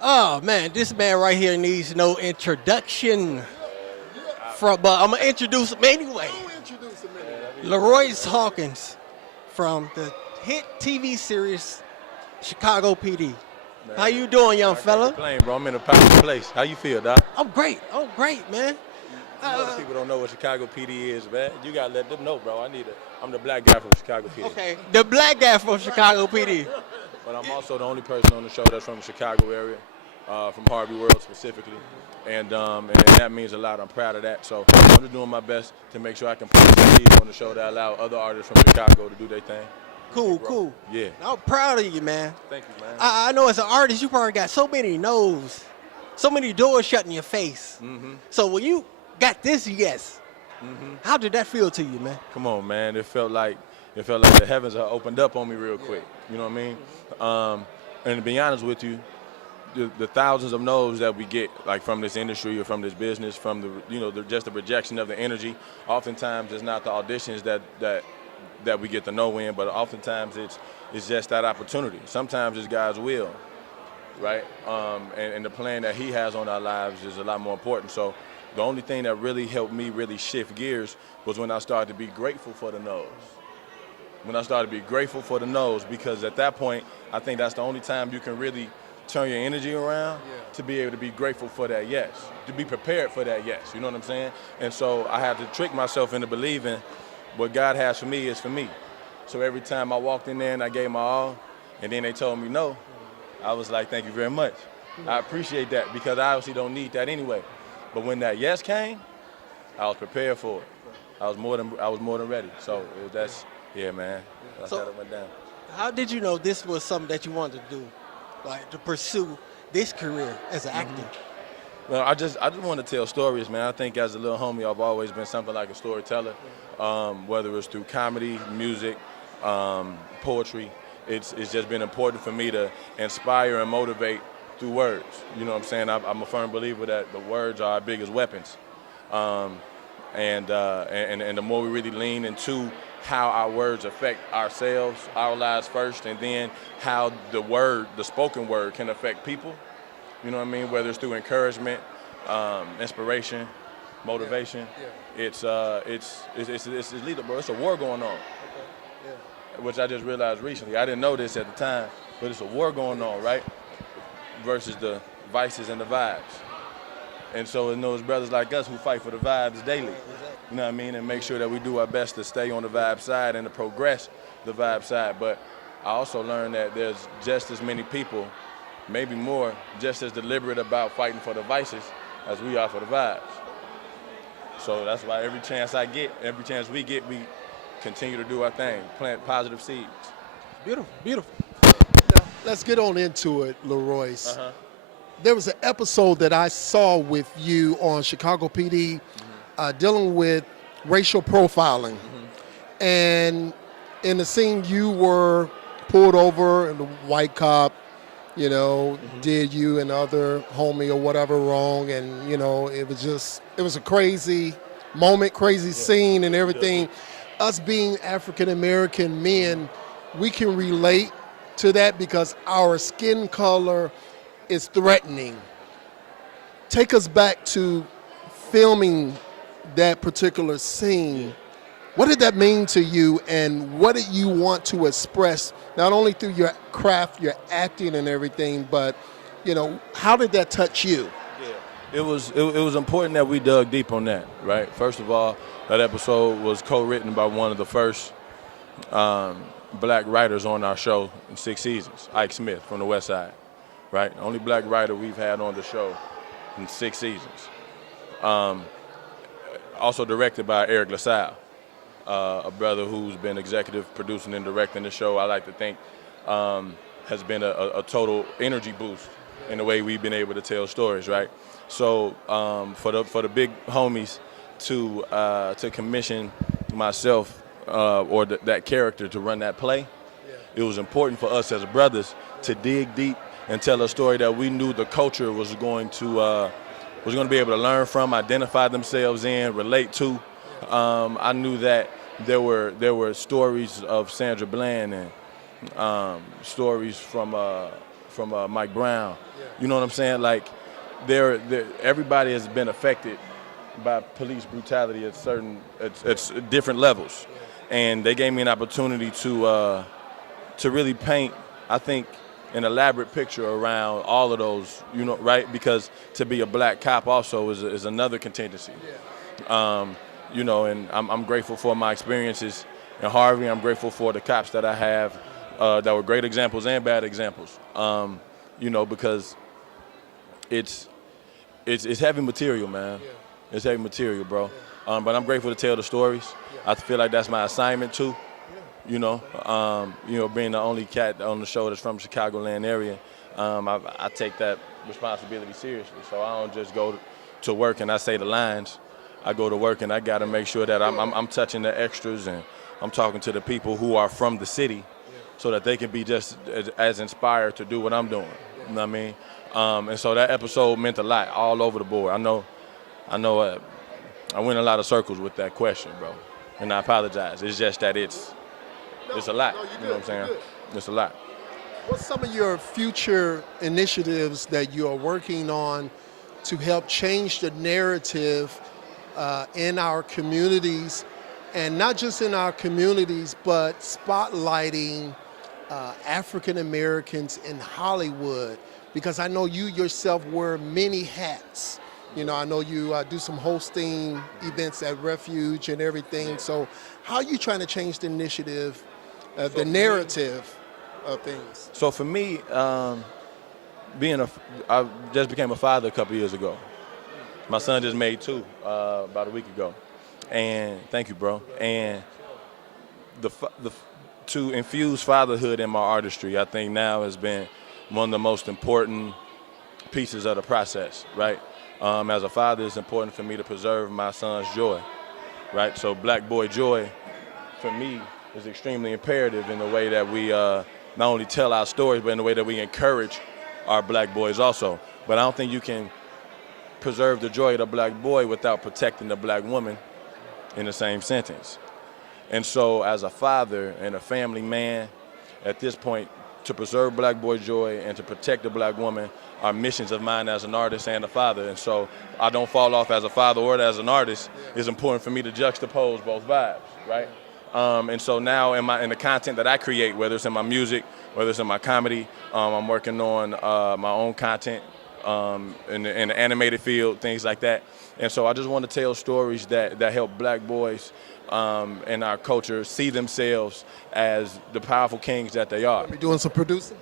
Oh man, this man right here needs no introduction. But I'm gonna introduce him anyway. Laroyce Hawkins from the hit TV series Chicago PD. Man, How you doing, young fella? Playing, bro. I'm in a powerful place. How you feel, Doc? I'm great. I'm great, man. Other people don't know what Chicago PD is, man. You gotta let them know, bro. I'm the black guy from Chicago PD. Okay, the black guy from Chicago PD. But I'm also the only person on the show that's from the Chicago area, from WardBros specifically. And that means a lot. I'm proud of that. So I'm just doing my best to make sure I can put some leads on the show that allow other artists from Chicago to do their thing. Cool. Yeah. I'm proud of you, man. Thank you, man. I know as an artist, you probably got so many no's, so many doors shut in your face. Mm-hmm. So when you got this yes, how did that feel to you, man? Come on, man. It felt like the heavens are opened up on me real quick. You know what I mean? And to be honest with you, the thousands of no's that we get, like from this industry or from this business, from just the rejection of the energy. Oftentimes, it's not the auditions that we get the no in, but oftentimes it's just that opportunity. Sometimes it's God's will, right? And the plan that He has on our lives is a lot more important. So the only thing that really helped me really shift gears was when I started to be grateful for the no's. When I started to be grateful for the no's, because at that point, I think that's the only time you can really turn your energy around to be able to be grateful for that yes, to be prepared for that yes, you know what I'm saying? And so I had to trick myself into believing what God has for me is for me. So every time I walked in there and I gave my all, and then they told me no, I was like, thank you very much. I appreciate that, because I obviously don't need that anyway. But when that yes came, I was prepared for it. I was more than ready. So man, that's how it went down. How did you know this was something that you wanted to do, like to pursue this career as an actor? Well, I just want to tell stories, man. I think as a little homie, I've always been something like a storyteller, whether it's through comedy, music, poetry. It's just been important for me to inspire and motivate through words. You know what I'm saying? I'm a firm believer that the words are our biggest weapons. And the more we really lean into how our words affect ourselves, our lives first, and then how the spoken word can affect people. You know what I mean? Whether it's through encouragement, inspiration, motivation. It's lethal, bro. It's a war going on. Which I just realized recently. I didn't know this at the time, but it's a war going on, right? Versus the vices and the vibes. And so it's those brothers like us who fight for the vibes daily. You know what I mean? And make sure that we do our best to stay on the vibe side and to progress the vibe side. But I also learned that there's just as many people, maybe more, just as deliberate about fighting for the vices as we are for the vibes. So that's why every chance we get, we continue to do our thing, plant positive seeds. Beautiful. Now, let's get on into it, Laroyce. There was an episode that I saw with you on Chicago PD dealing with racial profiling. And in the scene, you were pulled over and the white cop, did you and other homie or whatever wrong. And, it was a crazy moment, crazy scene and everything. Us being African-American men, we can relate to that because our skin color is threatening. Take us back to filming that particular scene. What did that mean to you, and what did you want to express, not only through your craft, your acting and everything, but, how did that touch you? Yeah, it was important that we dug deep on that, right? First of all, that episode was co-written by one of the first black writers on our show in 6 seasons, Ike Smith from the West Side, right? Only black writer we've had on the show in 6 seasons. Also directed by Eric LaSalle, a brother who's been executive producing and directing the show. I like to think has been a total energy boost in the way we've been able to tell stories, right? So for the big homies to commission myself or that character to run that play, it was important for us as brothers to dig deep and tell a story that we knew the culture was going to be able to learn from, identify themselves in, relate to. I knew that there were stories of Sandra Bland stories from Mike Brown. You know what I'm saying? Like, everybody has been affected by police brutality at different levels, and they gave me an opportunity to really paint, I think, an elaborate picture around all of those, you know, right? Because to be a black cop also is another contingency. You know, and I'm grateful for my experiences in Harvey. I'm grateful for the cops that I have that were great examples and bad examples. You know, because it's heavy material, man. It's heavy material, bro. But I'm grateful to tell the stories. I feel like that's my assignment too. You know, being the only cat on the show that's from the Chicagoland area, I take that responsibility seriously. So I don't just go to work and I say the lines. I go to work and I got to make sure that I'm touching the extras and I'm talking to the people who are from the city, so that they can be just as inspired to do what I'm doing. You know what I mean? And so that episode meant a lot all over the board. I know. I went a lot of circles with that question, bro, and I apologize. It's just that it's a lot. You know what I'm saying? It's a lot. What's some of your future initiatives that you are working on to help change the narrative in our communities, and not just in our communities, but spotlighting African Americans in Hollywood? Because I know you yourself wear many hats. You know, I know you do some hosting events at Refuge and everything. So how are you trying to change the initiative, the narrative of things? So for me, I just became a father a couple years ago. My son just made 2 about a week ago. And thank you, bro. And to infuse fatherhood in my artistry, I think now has been one of the most important pieces of the process, right? As a father, it's important for me to preserve my son's joy, right? So Black Boy Joy, for me, is extremely imperative in the way that we not only tell our stories, but in the way that we encourage our black boys also. But I don't think you can preserve the joy of the black boy without protecting the black woman in the same sentence. And so as a father and a family man, at this point, to preserve black boy joy and to protect the black woman are missions of mine as an artist and a father. And so I don't fall off as a father or as an artist. It's important for me to juxtapose both vibes, right? And so now in the content that I create, whether it's in my music, whether it's in my comedy, I'm working on my own content in the animated field, things like that. And so I just want to tell stories that help black boys in our culture see themselves as the powerful kings that they are. Be doing some producing?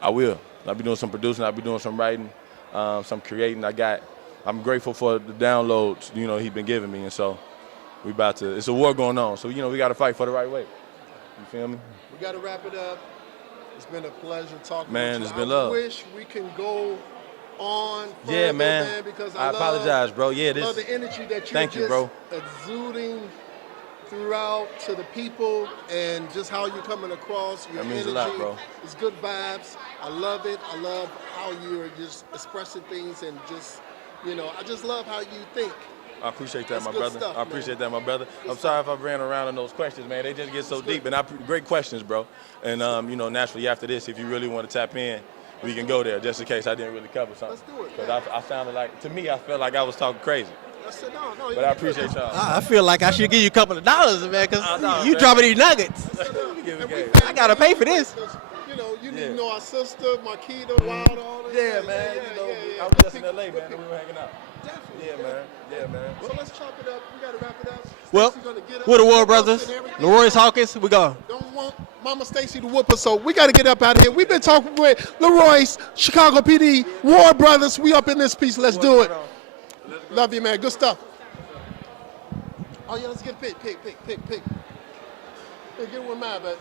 I will. I'll be doing some producing. I'll be doing some writing, some creating. I'm grateful for the downloads, he's been giving me. And so it's a war going on. So, we got to fight for the right way. You feel me? We got to wrap it up. It's been a pleasure talking with you. Man, it's been love. I wish we can go on further, yeah, man. Because I apologize, bro. Yeah, love the energy that Thank you, just bro. exuding throughout to the people, and just how you're coming across. Your that means energy, a lot, bro. It's good vibes. I love it. I love how you're just expressing things, and just, I just love how you think. I appreciate that, That's my good brother. stuff, I appreciate man. that, my brother. Good I'm sorry if I ran around in those questions, man. They just get so deep, and great questions, bro. And naturally after this, if you really want to tap in, we can go there, just in case I didn't really cover something. Let's do it. Because I sounded like, to me, I felt like I was talking crazy. No, But I appreciate y'all. I feel like I should give you a couple of dollars, man, because you man. dropping these nuggets. I gotta pay for this. You need to know our sister, Marquita, Wild, all that. Yeah, man. I was just in LA, man, and we were hanging out. Definitely. Yeah, man. So let's chop it up. We gotta wrap it up. Well, Stacey's gonna get up, we're the WardBros, Laroyce, Hawkins, we go. Don't want Mama Stacey to whoop us, so we got to get up out of here. We've been talking with Laroyce, Chicago PD, WardBros. We up in this piece. Let's do it. Love you, man. Good stuff. Oh, yeah, let's get a pick. Hey, get one mad, but.